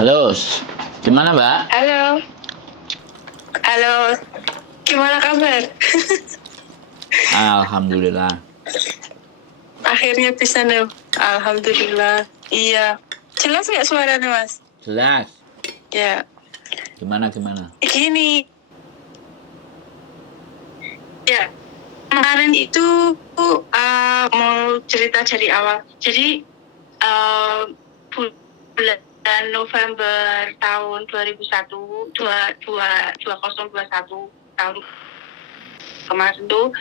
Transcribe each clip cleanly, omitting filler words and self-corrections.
Halo, gimana Mbak? Halo, halo. Gimana kabar? Alhamdulillah. Akhirnya bisa nih. Alhamdulillah. Iya. Jelas nggak suaranya, Mas? Jelas. Ya. Gimana? Gini. Ya. Kemarin itu mau cerita dari awal. Jadi bulan November tahun 2001, 2021 tahun kemarin tuh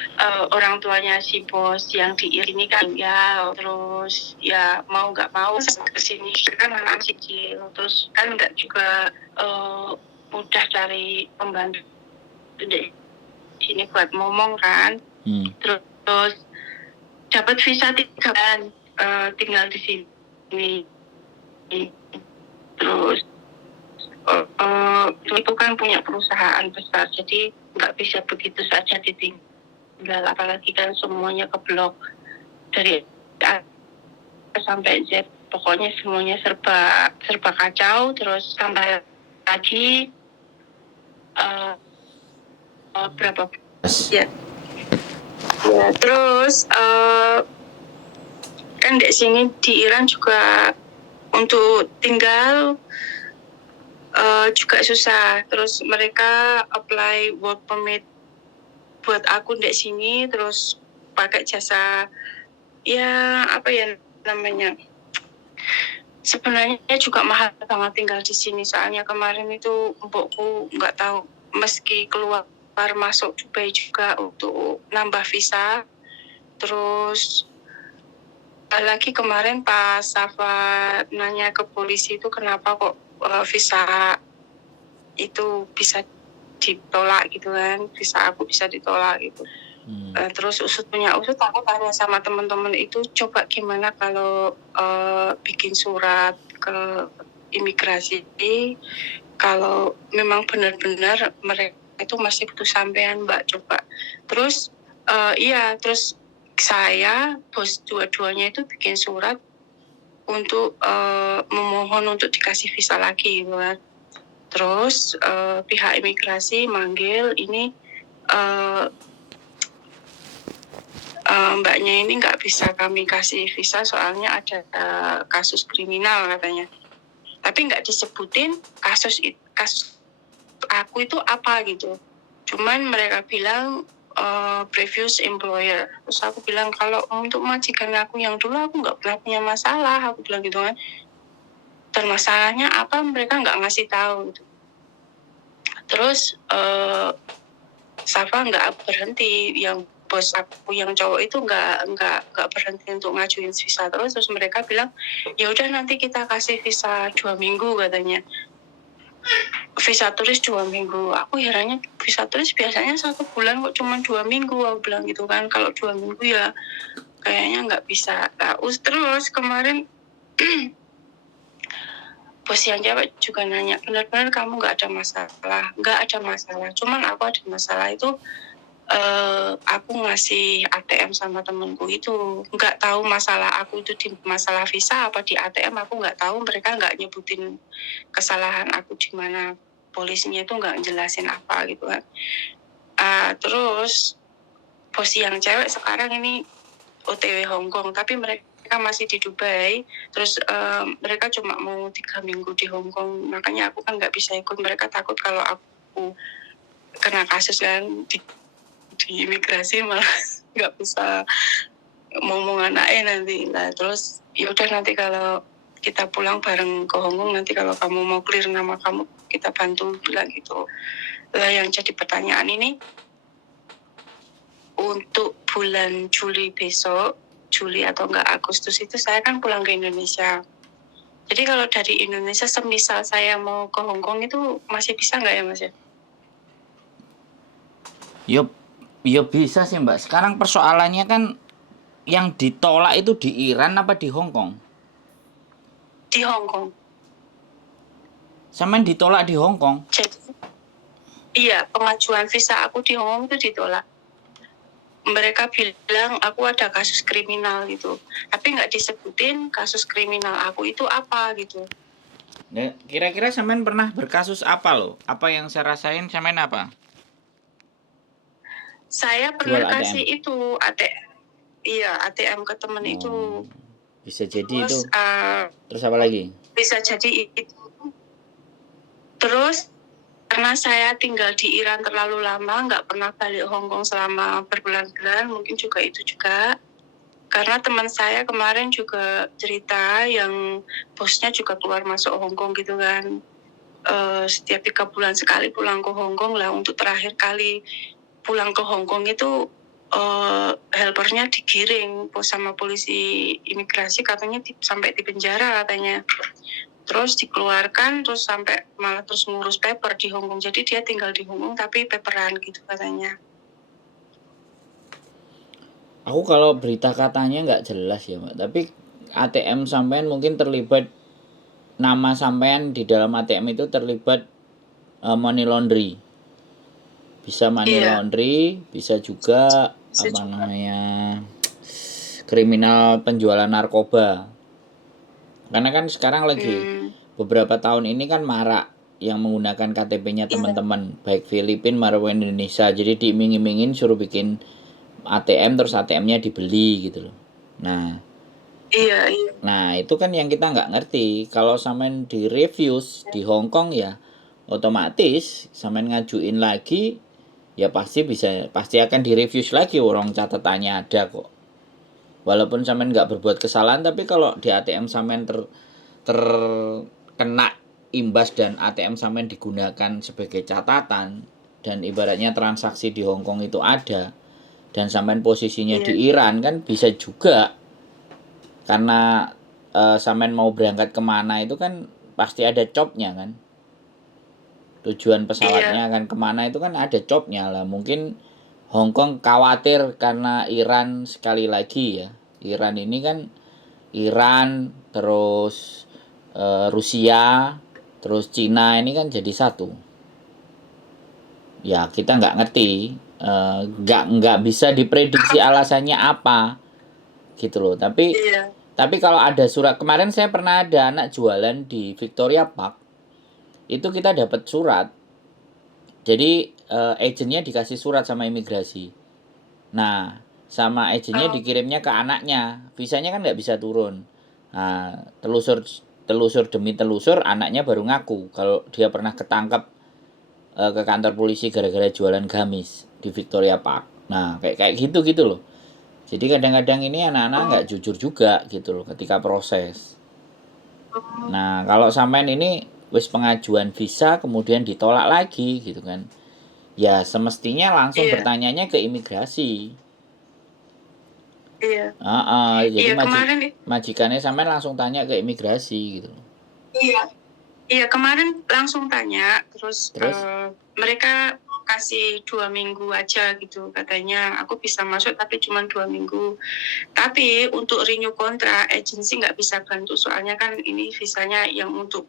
orang tuanya si bos yang diiringi kan ya, terus ya mau nggak mau kesini kan anak kecil, terus kan nggak juga mudah cari pembantu di sini buat ngomong kan. Terus dapat visa 3 bulan tinggal di sini. Terus itu kan punya perusahaan besar, jadi nggak bisa begitu saja ditinggal, apalagi kan semuanya keblok dari A sampai Z, pokoknya semuanya serba kacau. Terus tambah lagi berapa ya, terus kan di sini di Iran juga untuk tinggal juga susah. Terus mereka apply work permit buat aku di sini, terus pakai jasa ya apa ya namanya, sebenarnya juga mahal banget tinggal di sini. Soalnya kemarin itu mbokku nggak tahu, meski keluar masuk Dubai juga untuk nambah visa. Terus lagi kemarin pas Safa nanya ke polisi itu kenapa kok visa itu bisa ditolak gitu kan, visa aku bisa ditolak gitu. Terus usut aku tanya sama teman-teman itu, coba gimana kalau bikin surat ke imigrasi kalau memang benar-benar mereka itu masih butuh sampean, Mbak, coba. Terus terus saya bos dua-duanya itu bikin surat untuk memohon untuk dikasih visa lagi gitu kan. Terus pihak imigrasi manggil ini mbaknya ini nggak bisa kami kasih visa soalnya ada kasus kriminal katanya. Tapi nggak disebutin kasus aku itu apa gitu. Cuman mereka bilang previous employer. Terus aku bilang kalau untuk majikan aku yang dulu aku nggak pernah punya masalah, aku bilang gitu kan. Dan masalahnya apa mereka nggak ngasih tahu gitu. Terus Safa nggak berhenti, yang bos aku yang cowok itu nggak berhenti untuk ngajuin visa terus mereka bilang ya udah nanti kita kasih visa 2 minggu katanya. Visa turis 2 minggu. Aku herannya visa turis biasanya 1 bulan kok cuma 2 minggu, aku bilang gitu kan. Kalau 2 minggu ya kayaknya nggak bisa. Nah, terus kemarin bos yang cewek juga nanya, benar-benar kamu nggak ada masalah? Nggak ada masalah, cuman aku ada masalah itu aku ngasih ATM sama temenku itu, nggak tahu masalah aku itu di masalah visa apa di ATM, aku nggak tahu. Mereka nggak nyebutin kesalahan aku di mana, polisinya itu nggak jelasin apa gitu kan. Terus bos yang cewek sekarang ini OTW Hong Kong, tapi mereka masih di Dubai. Terus mereka cuma mau 3 minggu di Hong Kong, makanya aku kan nggak bisa ikut. Mereka takut kalau aku kena kasus kan di imigrasi, malah nggak bisa ngomong anaknya nanti. Nah terus ya udah nanti kalau kita pulang bareng ke Hong Kong, nanti kalau kamu mau clear nama kamu kita bantu, bilang gitu. Lah yang jadi pertanyaan ini, untuk bulan Juli besok, Juli atau enggak Agustus itu saya kan pulang ke Indonesia. Jadi kalau dari Indonesia semisal saya mau ke Hong Kong itu masih bisa nggak ya Mas ya? Ya bisa sih Mbak. Sekarang persoalannya kan yang ditolak itu di Iran apa di Hong Kong? Di Hong Kong. Sampean ditolak di Hong Kong? Jadi, iya, pengajuan visa aku di Hong Kong itu ditolak. Mereka bilang aku ada kasus kriminal gitu, tapi nggak disebutin kasus kriminal aku itu apa gitu. Nah, kira-kira sampean pernah berkasus apa loh? Apa yang saya rasain sampean apa? Saya Jual pernah ATM. kasih itu ATM, iya ATM ke temen Oh, itu. bisa jadi Terus itu. Terus apa lagi? bisa jadi itu. Terus karena saya tinggal di Iran terlalu lama, nggak pernah balik Hong Kong selama berbulan-bulan, mungkin juga itu juga. Karena teman saya kemarin juga cerita yang bosnya juga keluar masuk Hong Kong gitu kan. Setiap 3 bulan sekali pulang ke Hong Kong lah. Untuk terakhir kali pulang ke Hong Kong itu helpernya digiring sama polisi imigrasi, katanya sampai di penjara katanya. Terus dikeluarkan, terus sampai malah terus ngurus paper di Hong Kong. Jadi dia tinggal di Hong Kong tapi paperan gitu katanya. Aku kalau berita katanya nggak jelas ya Mbak, tapi ATM sampean mungkin terlibat, nama sampean di dalam ATM itu terlibat money laundry. Bisa money Iya, laundry, bisa juga bisa apa juga. namanya, kriminal penjualan narkoba. Karena kan sekarang lagi beberapa tahun ini kan marak yang menggunakan KTP-nya Iya, teman-teman, baik Filipina maupun Indonesia. Jadi diiming-imingin suruh bikin ATM, terus ATM-nya dibeli gitu loh. Nah, iya, iya, itu kan yang kita nggak ngerti. Kalau sampean di refuse di Hong Kong ya, otomatis sampean ngajuin lagi ya pasti akan di refuse lagi, orang catatannya ada kok. Walaupun sampean nggak berbuat kesalahan, tapi kalau di ATM sampean terkena imbas dan ATM sampean digunakan sebagai catatan, dan ibaratnya transaksi di Hong Kong itu ada, dan sampean posisinya iya, di Iran, kan bisa juga karena sampean mau berangkat kemana itu kan pasti ada copnya kan, tujuan iya, pesawatnya akan kemana itu kan ada copnya lah. Mungkin Hong Kong khawatir karena Iran, sekali lagi ya, Iran ini kan Iran terus Rusia terus Cina ini kan jadi satu. Ya kita nggak ngerti, nggak bisa diprediksi alasannya apa gitu loh. iya. Tapi kalau ada surat, kemarin saya pernah ada anak jualan di Victoria Park, itu kita dapat surat. Jadi agennya dikasih surat sama imigrasi. Nah, sama agennya Oh, dikirimnya ke anaknya, visanya kan nggak bisa turun. Nah, telusur telusur demi telusur, anaknya baru ngaku kalau dia pernah ketangkep ke kantor polisi gara-gara jualan gamis di Victoria Park. Nah, kayak kayak gitu gitu loh. Jadi kadang-kadang ini anak-anak nggak oh, jujur juga gitu loh ketika proses. oh, Nah, kalau sampean ini wis pengajuan visa kemudian ditolak lagi gitu kan. Ya semestinya langsung iya, bertanyanya ke imigrasi. iya, Jadi iya kemarin, majikannya sampean langsung tanya ke imigrasi gitu. iya, iya kemarin langsung tanya, terus Terus mereka kasih 2 minggu aja gitu katanya. Aku bisa masuk tapi cuma 2 minggu. Tapi untuk renew kontrak, agensi nggak bisa bantu soalnya kan ini visanya yang untuk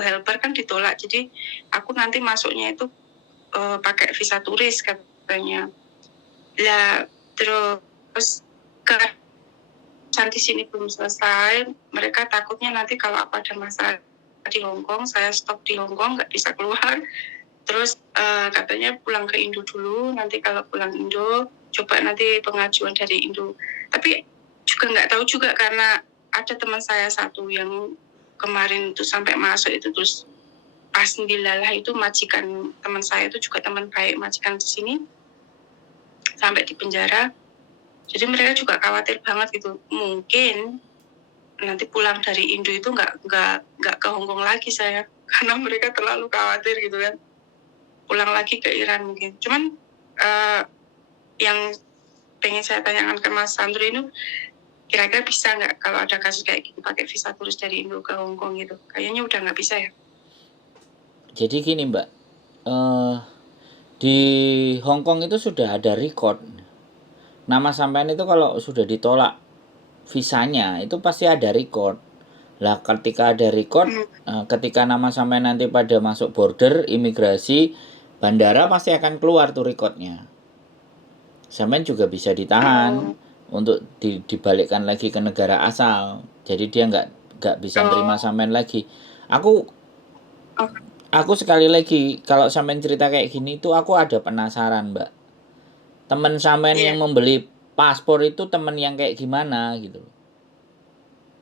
helper kan ditolak. Jadi aku nanti masuknya itu pakai visa turis katanya. Lah terus karena di sini belum selesai, mereka takutnya nanti kalau apa ada masalah di Hong Kong, saya stop di Hong Kong nggak bisa keluar. Terus katanya pulang ke Indo dulu, nanti kalau pulang Indo coba nanti pengajuan dari Indo. Tapi juga nggak tahu juga karena ada teman saya satu yang kemarin itu sampai masuk itu, terus pas dilalah itu majikan teman saya itu juga teman baik majikan di sini sampai di penjara. Jadi mereka juga khawatir banget gitu. Mungkin nanti pulang dari Indo itu nggak ke Hong Kong lagi saya karena mereka terlalu khawatir gitu kan. Pulang lagi ke Iran mungkin. Cuman yang pengen saya tanyakan ke Mas Sandro ini, kira-kira bisa nggak kalau ada kasus kayak gitu pakai visa turis dari Indo ke Hong Kong gitu? Kayaknya udah nggak bisa ya. jadi gini Mbak, eh di Hong Kong itu sudah ada record. Nama sampean itu kalau sudah ditolak visanya itu pasti ada record. Lah ketika ada record, ketika nama sampean nanti pada masuk border imigrasi bandara pasti akan keluar tuh recordnya. Sampean juga bisa ditahan Oh, untuk dibalikkan lagi ke negara asal. Jadi dia gak bisa nerima Oh, sampean lagi. Aku oh, aku sekali lagi kalau sampean cerita kayak gini tuh aku ada penasaran, Mbak. Temen sampean iya. yang membeli paspor itu temen yang kayak gimana gitu loh.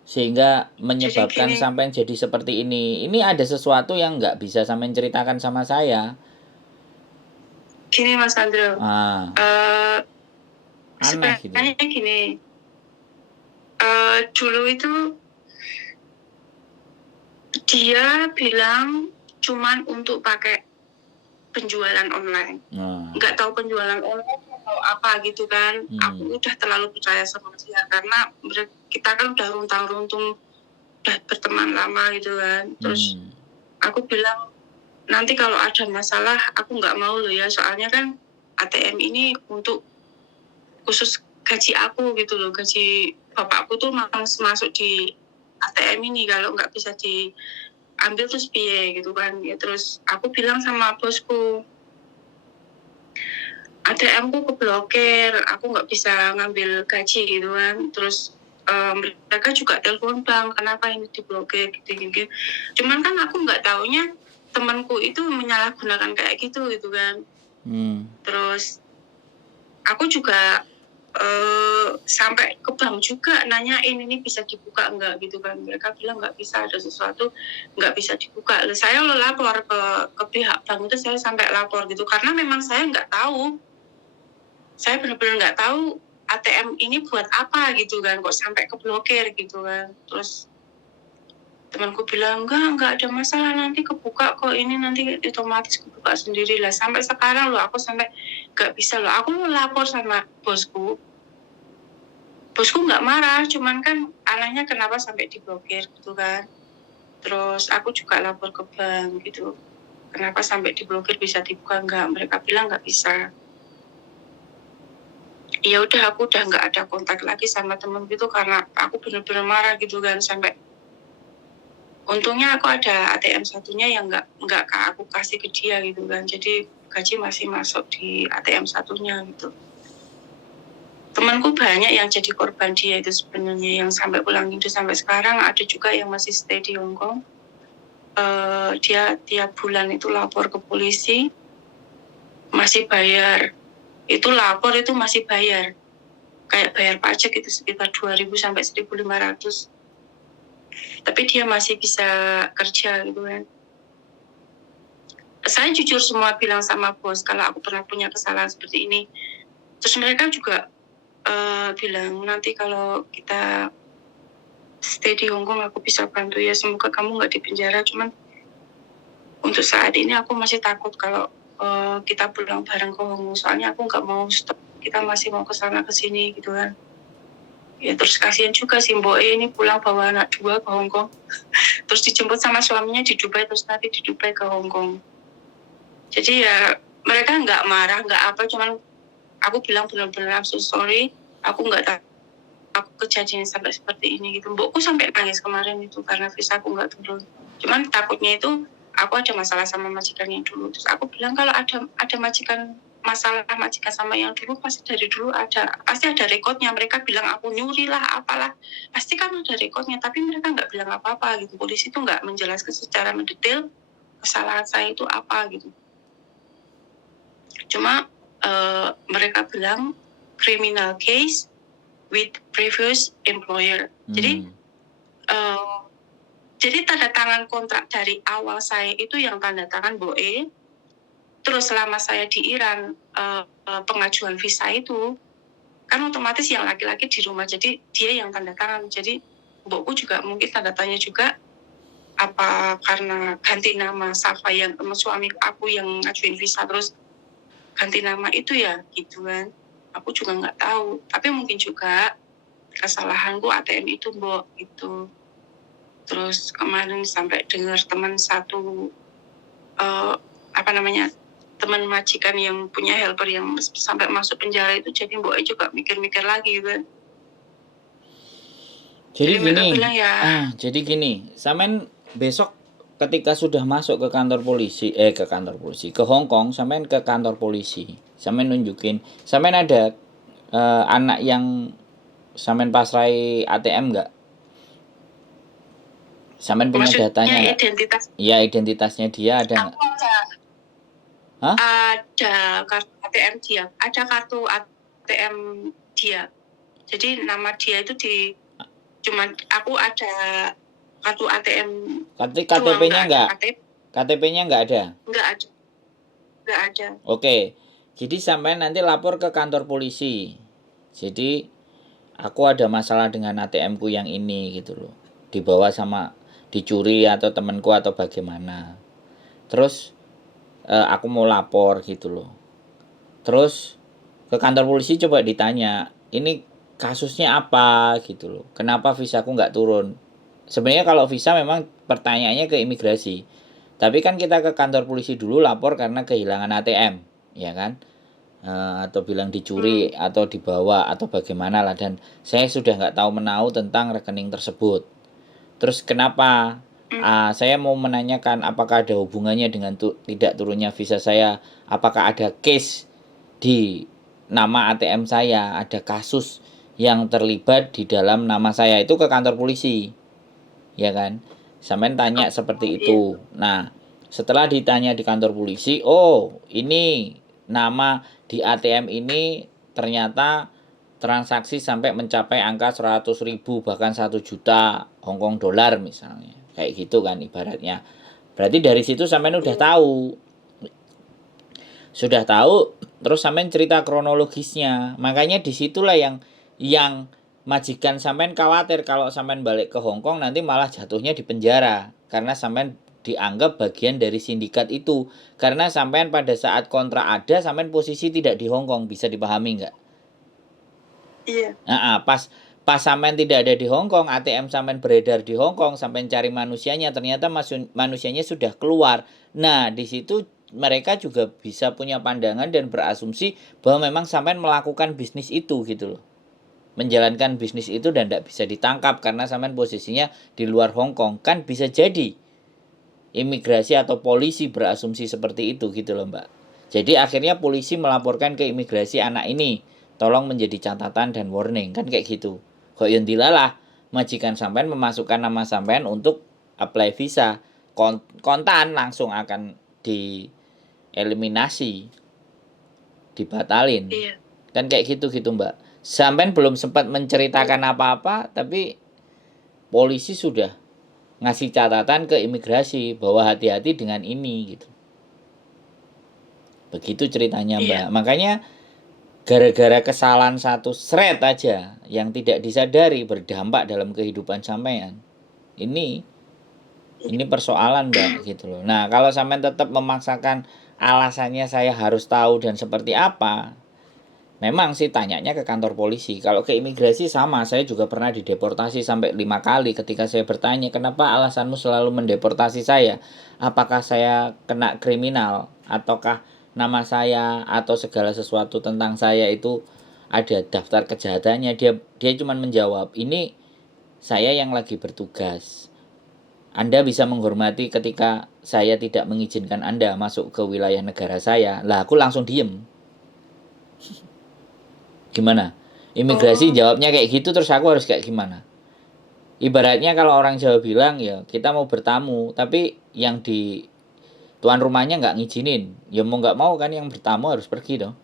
Sehingga Jadi menyebabkan gini, sampean jadi seperti ini. Ini ada sesuatu yang nggak bisa sampean ceritakan sama saya. gini Mas Andro. Ah, Eh aneh gitu. sebenarnya gini, dulu itu dia bilang cuman untuk pakai penjualan online. Nah, Nggak tahu penjualan online atau apa gitu kan. Aku udah terlalu percaya sama dia karena kita kan udah runtang-runtung, udah berteman lama gitu kan. Terus aku bilang nanti kalau ada masalah aku nggak mau loh ya, soalnya kan ATM ini untuk khusus gaji aku gitu loh, gaji bapakku tuh masuk di ATM ini, kalau nggak bisa diambil terus piye gitu kan ya. Terus aku bilang sama bosku, ATM-ku keblokir, aku nggak bisa ngambil gaji gitu kan. Terus mereka juga telepon bank, kenapa ini diblokir gitu. Cuman kan aku nggak taunya temanku itu menyalahgunakan kayak gitu kan. Terus aku juga sampai ke bank juga nanyain ini bisa dibuka enggak gitu kan. Mereka bilang nggak bisa, ada sesuatu nggak bisa dibuka. Saya lapor ke pihak bank itu, saya sampai lapor gitu karena memang saya nggak tahu. Saya benar-benar nggak tahu ATM ini buat apa gitu kan, kok sampai keblokir gitu kan. Terus temanku bilang enggak ada masalah, nanti kebuka kok, ini nanti otomatis kebuka sendiri lah. Sampai sekarang loh aku sampai nggak bisa loh, aku lapor sama bosku nggak marah, cuman kan anehnya kenapa sampai diblokir gitu kan. Terus aku juga lapor ke bank gitu, kenapa sampai diblokir, bisa dibuka nggak? Mereka bilang nggak bisa. Ya udah, aku udah nggak ada kontak lagi sama temen gitu karena aku bener-bener marah gitu kan. Sampai untungnya aku ada ATM satunya yang nggak aku kasih ke dia gitu kan, jadi gaji masih masuk di ATM satunya gitu. Temanku banyak yang jadi korban dia itu sebenarnya, yang sampai pulang Indo sampai sekarang. Ada juga yang masih stay di Hong Kong. Dia tiap bulan itu lapor ke polisi, masih bayar. Itu lapor itu masih bayar, kayak bayar pajak itu sekitar 2.000 sampai 1.500. Tapi dia masih bisa kerja gitu kan. Saya jujur semua bilang sama bos kalau aku pernah punya kesalahan seperti ini. Terus mereka juga bilang nanti kalau kita stay di Hong Kong aku bisa bantu ya, semoga kamu nggak di penjara. Cuman untuk saat ini aku masih takut kalau kita pulang bareng ke Hong Kong, soalnya aku nggak mau stop, kita masih mau kesana kesini gitu kan. Ya terus kasihan juga si Mbok ini pulang bawa anak 2 ke Hong Kong, terus dijemput sama suaminya di Dubai, terus nanti di Dubai ke Hong Kong. Jadi ya mereka nggak marah nggak apa, cuman aku bilang benar-benar I'm so sorry, aku nggak tahu aku kejadian sampai seperti ini gitu. Mbokku sampai nangis kemarin itu karena visa aku nggak turun. Cuman takutnya itu aku ada masalah sama majikan yang dulu. Terus aku bilang kalau ada majikan sama yang dulu, pasti dari dulu pasti ada rekodnya. Mereka bilang aku nyuri lah apalah, pasti kan ada rekodnya. Tapi mereka nggak bilang apa-apa gitu. Polisi itu nggak menjelaskan secara mendetail kesalahan saya itu apa gitu. Cuma mereka bilang criminal case with previous employer. Jadi tanda tangan kontrak dari awal saya itu yang tanda tangan Boe. Terus selama saya di Iran pengajuan visa itu kan otomatis yang laki-laki di rumah, jadi dia yang tanda tangan. Jadi Mbokku juga mungkin tanda tanya juga, apa karena ganti nama Safa yang suami aku yang ngajuin visa terus ganti nama itu ya gitu kan. Aku juga nggak tahu, tapi mungkin juga kesalahanku ATM itu Mbok gitu. Terus kemarin sampai dengar teman satu teman majikan yang punya helper yang sampai masuk penjara itu, jadi Mbok juga mikir-mikir lagi gitu. Jadi gini, sampean besok ketika sudah masuk ke kantor polisi, ke Hong Kong, sampean ke kantor polisi, sampean nunjukin, sampean ada anak yang sampean pasrai ATM nggak? Sampean punya Maksudnya datanya nggak? identitas Iya, identitasnya dia ada nggak? aku ada Hah? kartu ATM dia, ada kartu ATM dia. Jadi nama dia itu cuman aku ada kartu ATM KTP-nya nggak? KTP. KTP-nya nggak ada? Nggak ada. Oke, jadi sampean nanti lapor ke kantor polisi. Jadi aku ada masalah dengan ATM-ku yang ini gitu loh. Dibawa sama dicuri atau temanku atau bagaimana. Terus aku mau lapor gitu loh. Terus ke kantor polisi coba ditanya, ini kasusnya apa gitu loh. Kenapa visaku nggak turun? Sebenarnya kalau visa memang pertanyaannya ke imigrasi. Tapi kan kita ke kantor polisi dulu lapor karena kehilangan ATM, ya kan? Atau bilang dicuri atau dibawa atau bagaimana lah, dan saya sudah nggak tahu menau tentang rekening tersebut. Terus kenapa saya mau menanyakan apakah ada hubungannya dengan tidak turunnya visa saya, apakah ada case di nama ATM saya, ada kasus yang terlibat di dalam nama saya, itu ke kantor polisi, ya kan? Sampean tanya seperti itu. Nah, setelah ditanya di kantor polisi, oh ini nama di ATM ini ternyata transaksi sampai mencapai angka 100.000 bahkan 1 juta Hongkong dolar misalnya, kayak gitu kan ibaratnya. Berarti dari situ sampean sudah tahu, terus sampean cerita kronologisnya. Makanya disitulah yang majikan sampean khawatir kalau sampean balik ke Hong Kong nanti malah jatuhnya di penjara karena sampean dianggap bagian dari sindikat itu. Karena sampean pada saat kontrak ada, sampean posisi tidak di Hong Kong, bisa dipahami nggak? Iya. Pas sampean tidak ada di Hong Kong, ATM sampean beredar di Hong Kong, sampean cari manusianya, ternyata manusianya sudah keluar. Nah, di situ mereka juga bisa punya pandangan dan berasumsi bahwa memang sampean melakukan bisnis itu gitu loh. Menjalankan bisnis itu dan tidak bisa ditangkap karena sampean posisinya di luar Hong Kong. Kan bisa jadi imigrasi atau polisi berasumsi seperti itu gitu loh, Mbak. Jadi akhirnya polisi melaporkan ke imigrasi anak ini, tolong menjadi catatan dan warning, kan kayak gitu. Kok yang dilalah majikan sampean memasukkan nama sampean untuk apply visa, kontan langsung akan dieliminasi, dibatalin. Iya. Kan kayak gitu Mbak. Sampean belum sempat menceritakan apa-apa, tapi polisi sudah ngasih catatan ke imigrasi bahwa hati-hati dengan ini gitu. Begitu ceritanya Mbak. Makanya gara-gara kesalahan satu thread aja yang tidak disadari berdampak dalam kehidupan sampean. Ini persoalan Mbak gitu loh. Nah, kalau sampean tetap memaksakan alasannya saya harus tahu dan seperti apa, memang sih tanyanya ke kantor polisi. Kalau ke imigrasi sama, saya juga pernah dideportasi sampai 5 kali. Ketika saya bertanya, kenapa alasanmu selalu mendeportasi saya? Apakah saya kena kriminal? Ataukah nama saya atau segala sesuatu tentang saya itu ada daftar kejahatannya? Dia cuma menjawab, ini saya yang lagi bertugas. Anda bisa menghormati ketika saya tidak mengizinkan Anda masuk ke wilayah negara saya. Lah aku langsung diem. Gimana? Imigrasi jawabnya kayak gitu, terus aku harus kayak gimana? Ibaratnya kalau orang Jawa bilang ya kita mau bertamu, tapi yang di tuan rumahnya nggak ngizinin, ya mau nggak mau kan yang bertamu harus pergi dong.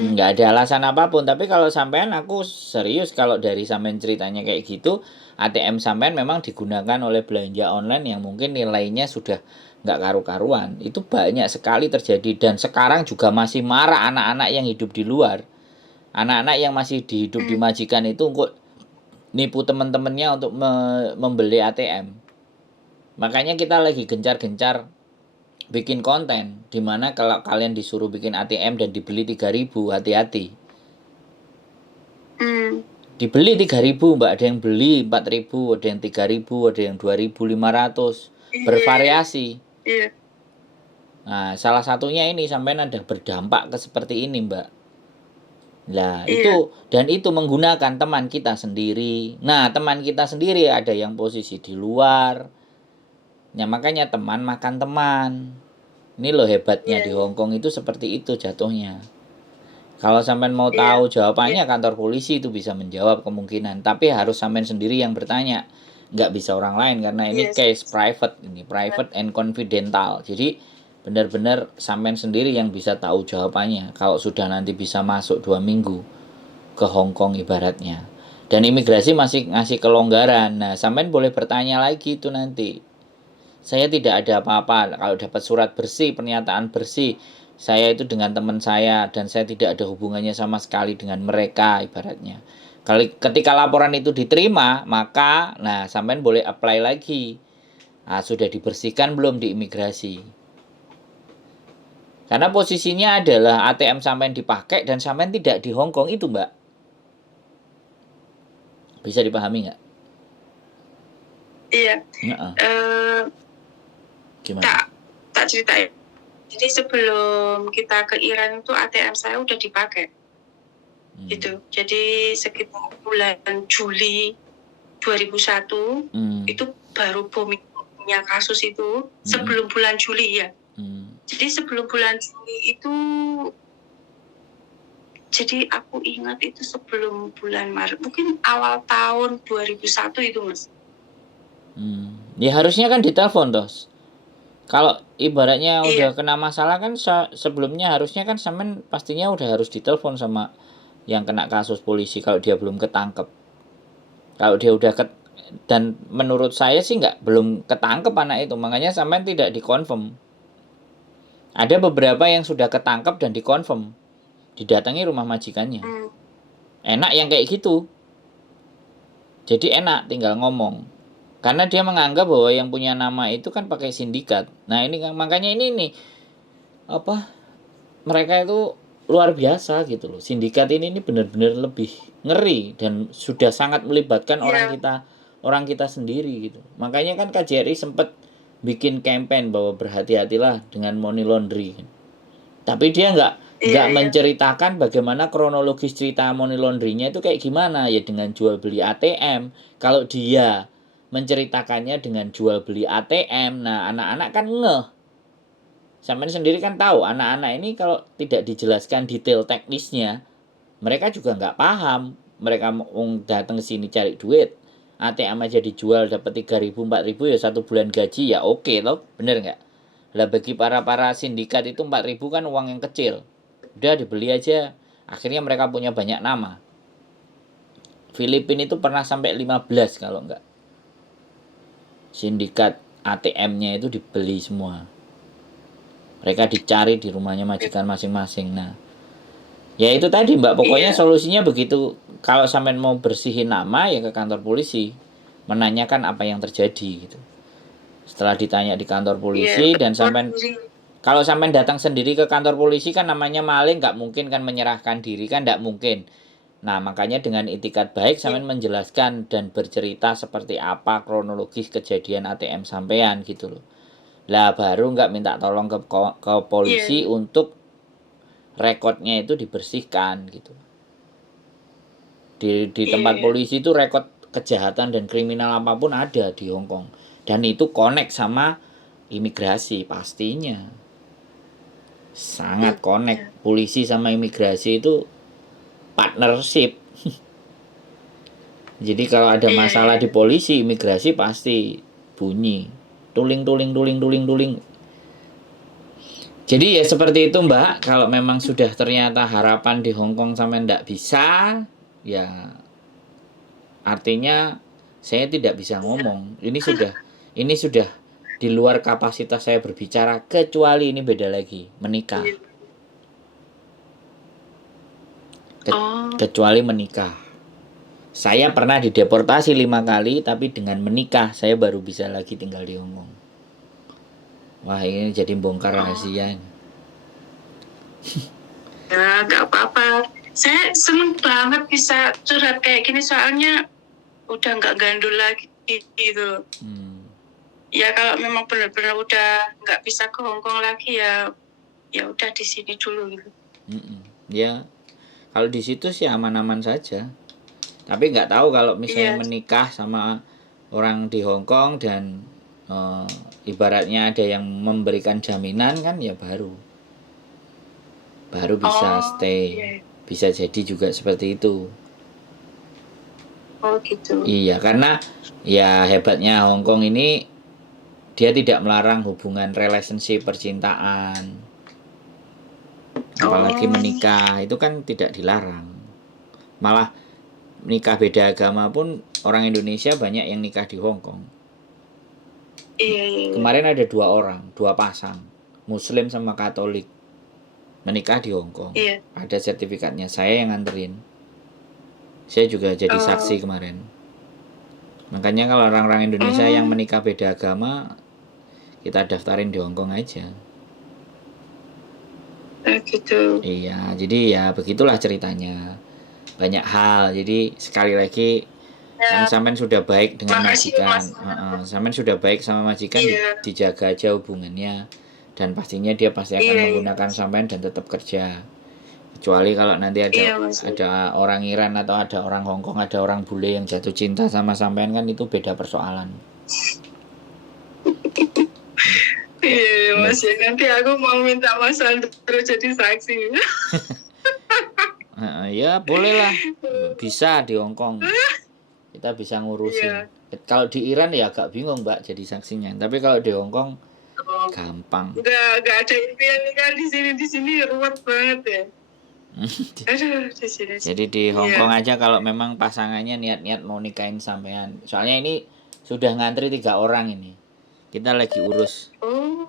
Nggak ada alasan apapun. Tapi kalau sampean, aku serius kalau dari sampean ceritanya kayak gitu, ATM sampean memang digunakan oleh belanja online yang mungkin nilainya sudah nggak karu-karuan. Itu banyak sekali terjadi dan sekarang juga masih marah anak-anak yang hidup di luar. Anak-anak yang masih hidup di majikan itu untuk nipu teman-temannya untuk membeli ATM. Makanya kita lagi gencar-gencar bikin konten dimana kalau kalian disuruh bikin ATM dan dibeli 3.000, hati-hati. Dibeli 3.000 Mbak, ada yang beli 4.000, ada yang 3.000, ada yang 2.500, bervariasi. Nah, salah satunya ini sampai ada berdampak ke seperti ini Mbak. Nah itu, dan itu menggunakan teman kita sendiri. Nah teman kita sendiri ada yang posisi di luar. Ya makanya teman makan teman. Ini loh hebatnya di Hong Kong itu seperti itu jatuhnya. Kalau sampean mau tahu jawabannya, kantor polisi itu bisa menjawab kemungkinan. Tapi harus sampean sendiri yang bertanya. nggak bisa orang lain karena ini Yes. case private, ini private and confidential. Jadi benar-benar sampean sendiri yang bisa tahu jawabannya kalau sudah nanti bisa masuk 2 minggu ke Hong Kong ibaratnya. Dan imigrasi masih ngasih kelonggaran. Nah, sampean boleh bertanya lagi itu nanti. Saya tidak ada apa-apa kalau dapat surat bersih, pernyataan bersih. Saya itu dengan teman saya dan saya tidak ada hubungannya sama sekali dengan mereka ibaratnya. Kalau ketika laporan itu diterima, maka nah sampean boleh apply lagi. Nah, sudah dibersihkan belum di imigrasi? Karena posisinya adalah ATM sampean dipakai dan sampean tidak di Hong Kong itu, Mbak. Bisa dipahami nggak? Iya. Heeh. Gimana? Tak ceritain. Jadi sebelum kita ke Iran itu ATM saya udah dipakai. Gitu. Jadi sekitar bulan Juli 2001 itu baru boomingnya kasus itu sebelum bulan Juli ya. Jadi sebelum bulan Juli itu, jadi aku ingat itu sebelum bulan Maret, mungkin awal tahun 2001 itu Mas. Ya harusnya kan ditelepon toh. Kalau ibaratnya udah kena masalah kan sebelumnya harusnya kan sampean pastinya udah harus ditelepon sama yang kena kasus polisi kalau dia belum ketangkep. Kalau dia udah dan menurut saya sih belum ketangkep anak itu, makanya sampean tidak dikonfirm. Ada beberapa yang sudah ketangkep dan dikonfirm, didatangi rumah majikannya. Enak yang kayak gitu. Jadi enak tinggal ngomong. Karena dia menganggap bahwa yang punya nama itu kan pakai sindikat. Nah ini kan makanya ini nih mereka itu luar biasa gitu loh. Sindikat ini benar-benar lebih ngeri dan sudah sangat melibatkan orang kita sendiri gitu. Makanya kan KJRI sempat bikin campaign bahwa berhati-hatilah dengan money laundry. Tapi dia nggak menceritakan bagaimana kronologis cerita money laundry-nya itu kayak gimana ya dengan jual beli ATM. Kalau dia menceritakannya dengan jual beli ATM, nah anak-anak kan ngeh. Sampean sendiri kan tahu anak-anak ini kalau tidak dijelaskan detail teknisnya, mereka juga nggak paham. Mereka mau datang ke sini cari duit, ATM aja dijual dapat 3.000 4.000 ya 1 bulan gaji ya oke loh, bener nggak? Lah bagi para sindikat itu 4.000 kan uang yang kecil. Udah dibeli aja. Akhirnya mereka punya banyak nama. Filipina itu pernah sampai 15 kalau enggak. Sindikat ATM-nya itu dibeli semua. Mereka dicari di rumahnya majikan masing-masing. Nah, ya itu tadi Mbak, pokoknya solusinya begitu. Kalau sampean mau bersihin nama ya ke kantor polisi, menanyakan apa yang terjadi gitu. Setelah ditanya di kantor polisi dan sampean kalau sampean datang sendiri ke kantor polisi kan namanya maling, nggak mungkin kan menyerahkan diri kan, nggak mungkin. Nah makanya dengan itikat baik sampean menjelaskan dan bercerita seperti apa kronologis kejadian ATM sampean gitu loh. Lah baru nggak minta tolong ke polisi untuk rekodnya itu dibersihkan gitu. Di tempat polisi itu rekod kejahatan dan kriminal apapun ada di Hong Kong. Dan itu connect sama imigrasi pastinya. Sangat connect. Polisi sama imigrasi itu partnership. Jadi kalau ada masalah di polisi, imigrasi pasti bunyi. Tuling. Jadi ya seperti itu Mbak. Kalau memang sudah ternyata harapan di Hong Kong sampai ndak bisa, ya artinya saya tidak bisa ngomong. Ini sudah di luar kapasitas saya berbicara, kecuali ini beda lagi, menikah. Kecuali menikah. Saya pernah dideportasi 5 kali, tapi dengan menikah saya baru bisa lagi tinggal di Hong Kong. Wah ini jadi bongkar rahasia. Ya gak apa-apa. Saya seneng banget bisa curhat kayak gini soalnya udah gak gandul lagi gitu. Ya kalau memang benar-benar udah nggak bisa ke Hong Kong lagi ya udah di sini dulu gitu. Ya kalau di situ sih aman-aman saja. Tapi nggak tahu kalau misalnya menikah sama orang di Hong Kong dan ibaratnya ada yang memberikan jaminan kan ya baru bisa stay. Bisa jadi juga seperti itu. Oh gitu. Iya, karena ya hebatnya Hong Kong ini dia tidak melarang hubungan relationship percintaan, apalagi Oh menikah itu kan tidak dilarang. Malah nikah beda agama pun orang Indonesia banyak yang nikah di Hong Kong. iya iya iya. Kemarin ada 2 orang, 2 pasang, Muslim sama Katolik, menikah di Hong Kong. Iya. Ada sertifikatnya, saya yang nganterin. Saya juga jadi Oh. saksi kemarin. Makanya kalau orang-orang Indonesia yang menikah beda agama, kita daftarin di Hong Kong aja. Gitu. Iya, jadi ya begitulah ceritanya. Banyak hal. Jadi sekali lagi kan Ya, sampean sudah baik dengan makasih majikan. Mas. Sampean sudah baik sama majikan, Iya. dijaga aja hubungannya. Dan pastinya dia pasti akan Iya, iya. menggunakan sampean dan tetap kerja. Kecuali kalau nanti Iya, Mas. ada orang Iran atau ada orang Hong Kong, ada orang bule yang jatuh cinta sama sampean, kan itu beda persoalan. Iya, Mas. Ya, nanti aku mau minta Mas Andro jadi saksi. Ya boleh lah, bisa di Hong Kong, kita bisa ngurusin. Iya. Kalau di Iran ya agak bingung Mbak jadi saksinya, tapi kalau di Hong Kong Oh, gampang. nggak ada impian nikah di sini ruwet banget ya. Aduh, di sini. Jadi di Hong Kong aja kalau memang pasangannya niat-niat mau nikahin sampean. Soalnya ini sudah ngantri 3 orang ini. Kita lagi urus. Oh,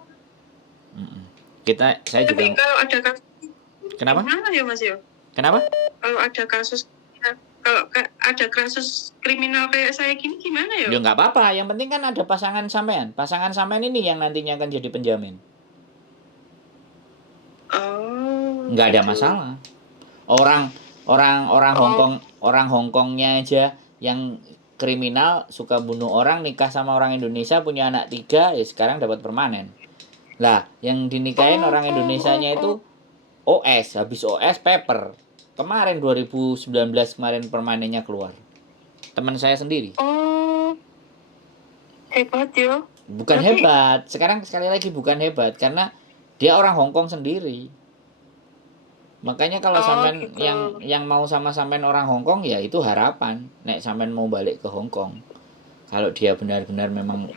Saya juga. tapi kalau ada kasus Kenapa? gimana ya Mas yo? Kenapa? Kalau ada kasus kriminal kayak saya gini gimana ya? Ya nggak apa-apa. Yang penting kan ada pasangan sampean. Pasangan sampean ini yang nantinya akan jadi penjamin. Oh. Nggak ada gitu. masalah. Orang Hong Kongnya aja yang kriminal suka bunuh orang, nikah sama orang Indonesia, punya anak 3, ya sekarang dapat permanen. Lah, yang dinikahin orang Indonesianya itu OS, habis OS paper. Kemarin 2019 kemarin permanennya keluar. Teman saya sendiri. Oh. Hebat yo. Bukan hebat. Sekarang sekali lagi bukan hebat karena dia orang Hong Kong sendiri. Makanya kalau sampean gitu. yang mau sama sampean orang Hong Kong ya itu harapan. Nek sampean mau balik ke Hong Kong. Kalau dia benar-benar memang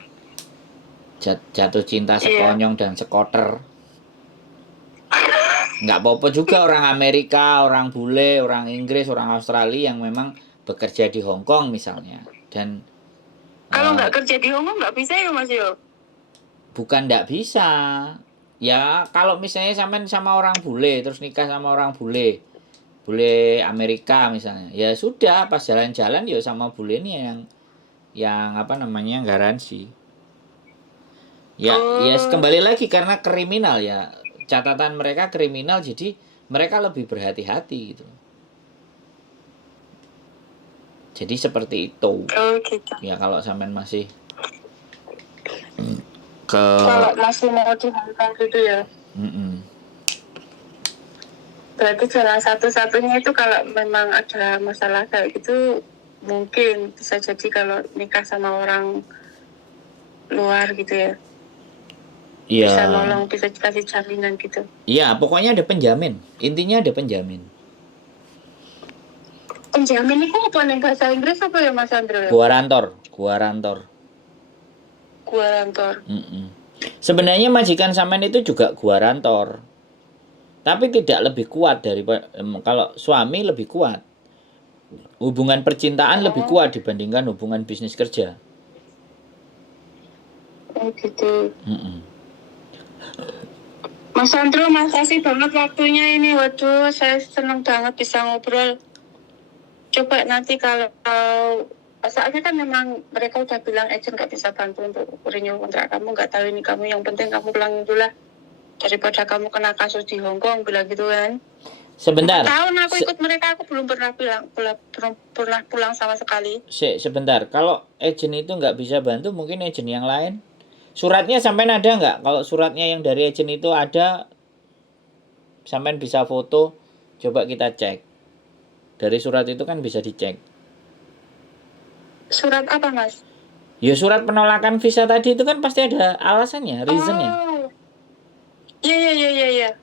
jatuh cinta sekonyong dan sekoter. Nggak apa-apa juga orang Amerika, orang bule, orang Inggris, orang Australia yang memang bekerja di Hong Kong misalnya. Dan kalau nggak kerja di Hong Kong nggak bisa ya Mas yo? Bukan nggak bisa. Ya kalau misalnya sampean sama orang bule terus nikah sama orang bule Amerika misalnya, ya sudah pas jalan-jalan ya sama bule ini yang apa namanya garansi. Ya kembali lagi karena kriminal ya, catatan mereka kriminal jadi mereka lebih berhati-hati gitu. Jadi seperti itu. Oh gitu. Ya kalau sampean masih kalau masih mau dihantam gitu ya. Berarti jalan satu-satunya itu kalau memang ada masalah kayak gitu mungkin bisa jadi kalau nikah sama orang luar gitu ya. Iya. Bisa nolong, bisa kasih jaminan gitu. Iya, pokoknya ada penjamin. Intinya ada penjamin. Penjamin itu apa nih bahasa Inggris apa ya Mas Andro? Guarantor. Sebenarnya majikan sampean itu juga guarantor. Tapi tidak lebih kuat daripada kalau suami lebih kuat. Hubungan percintaan lebih kuat dibandingkan hubungan bisnis kerja. Oh gitu. Mas Andro, makasih banget waktunya ini. Waduh, saya senang banget bisa ngobrol. Coba nanti kalau soalnya kan memang mereka udah bilang agent gak bisa bantu untuk renew kontrak kamu, nggak tahu ini kamu, yang penting kamu pulang dulu lah daripada kamu kena kasus di Hong Kong, bilang gitu kan. Sebentar. Tahun aku ikut mereka, aku belum pernah pulang sama sekali. Sebentar, kalau agent itu nggak bisa bantu, mungkin agent yang lain. Suratnya sampean ada nggak? Kalau suratnya yang dari agent itu ada, sampean bisa foto, coba kita cek. Dari surat itu kan bisa dicek. Surat apa Mas? Ya surat penolakan visa tadi itu kan pasti ada alasannya, reasonnya. Iya.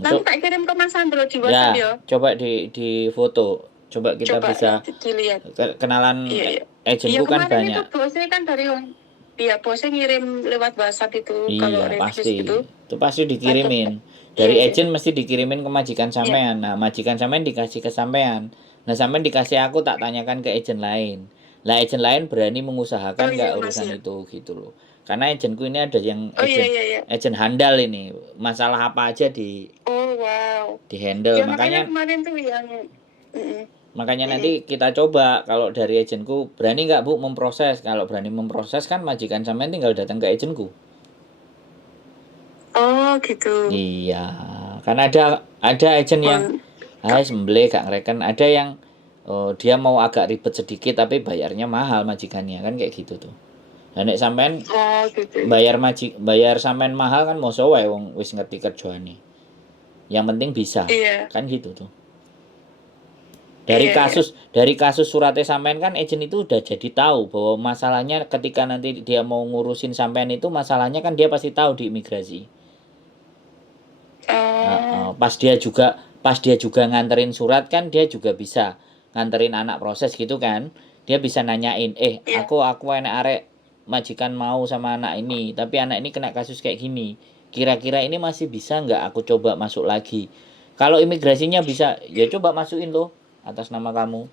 Nanti tak kirim ke Mas Andro di WhatsApp ya. Coba di foto. Coba kita Coba bisa dilihat. kenalan Iya. agenku kan kemarin banyak. itu bosnya kan dari Iya, bosnya ngirim lewat WhatsApp itu kalau Iya reviews pasti. gitu. Itu pasti dikirimin. Dari Iya. agent mesti dikirimin ke majikan sampean. Nah, majikan sampean dikasih ke sampean. Nah, sampean dikasih aku, tak tanyakan ke agent lain. Lah, agent lain berani mengusahakan Oh nggak iya, Mas, urusan ya. itu gitu loh. Karena agentku ini ada yang Oh iya, agent iya. agent handal ini. Masalah apa aja di Oh wow. handle. Ya makanya kemarin tuh yang Makanya nanti kita coba, kalau dari agentku berani nggak Bu memproses. Kalau berani memproses kan majikan sampean tinggal datang ke agentku. Oh gitu. Iya, kan ada agent yang sembelih gak ngereken, ada yang dia mau agak ribet sedikit tapi bayarnya mahal majikannya, kan kayak gitu tuh. Nah, nek sampean gitu. bayar sampean mahal kan moso wae wong wis ngerti kerjaane. Yang penting bisa. Iya. Kan gitu tuh. Dari kasus suratnya sampean kan agent itu udah jadi tahu bahwa masalahnya ketika nanti dia mau ngurusin sampean itu, masalahnya kan dia pasti tahu di imigrasi. Pas dia juga nganterin surat kan, dia juga bisa nganterin anak proses gitu kan. Dia bisa nanyain, aku enak arek majikan mau sama anak ini, tapi anak ini kena kasus kayak gini. Kira-kira ini masih bisa nggak aku coba masuk lagi? Kalau imigrasinya bisa, ya coba masukin loh atas nama kamu.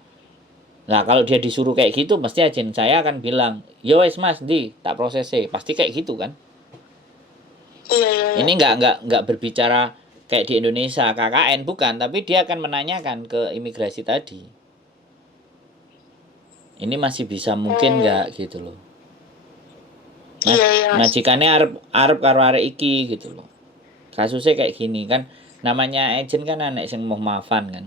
Nah, kalau dia disuruh kayak gitu, pasti agen saya akan bilang, "Ya wes Mas, tak prosesnya." Pasti kayak gitu kan. Iya. Ini nggak berbicara kayak di Indonesia KKN, bukan, tapi dia akan menanyakan ke imigrasi tadi. Ini masih bisa mungkin nggak gitu loh. Majikannya arep karo arek iki gitu loh. Kasusnya kayak gini kan, namanya agent kan anek sing mau maafan kan.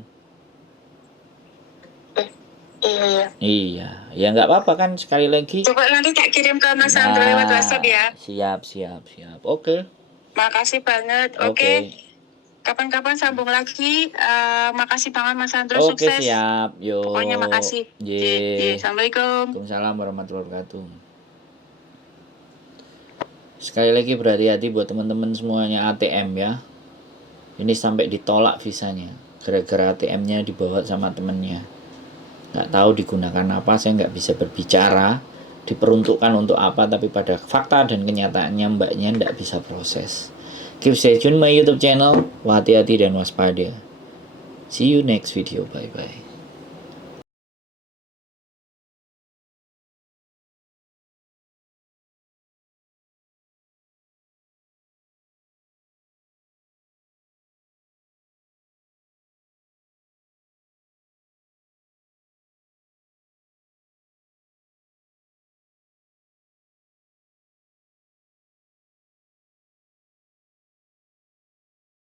Iya, ya nggak apa-apa kan, sekali lagi. Coba nanti tak kirim ke Mas Andro lewat WhatsApp ya. Siap. Oke. Makasih banget. Oke. Kapan-kapan sambung lagi. Makasih banget Mas Andro, Oke, sukses. siap. Yo. Pokoknya makasih. Assalamualaikum. Waalaikumsalam warahmatullahi wabarakatuh. Sekali lagi berhati-hati buat teman-teman semuanya ATM ya. Ini sampai ditolak visanya gara-gara ATM-nya dibawa sama temennya. Nggak tahu digunakan apa, saya nggak bisa berbicara diperuntukkan untuk apa, tapi pada fakta dan kenyataannya mbaknya nggak bisa proses. Keep stay tune my YouTube channel, hati-hati dan waspada. See you next video, bye bye.